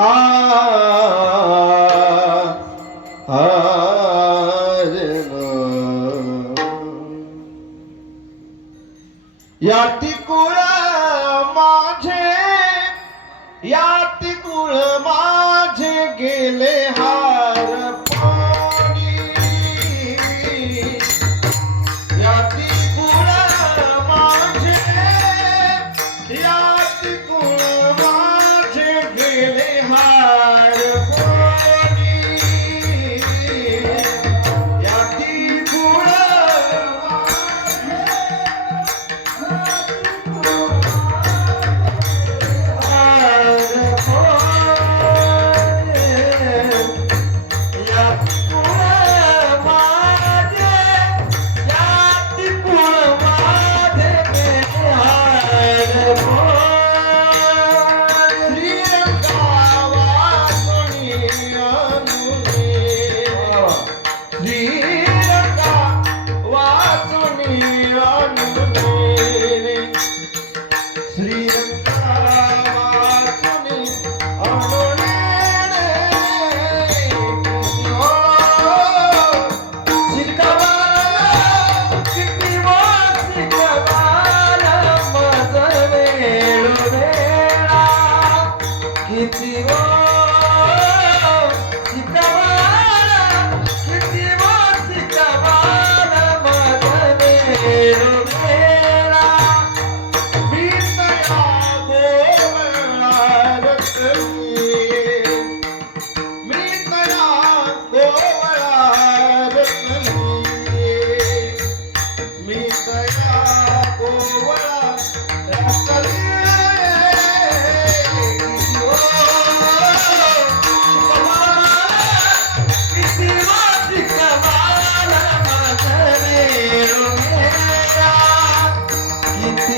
हा तू मां या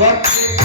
Bota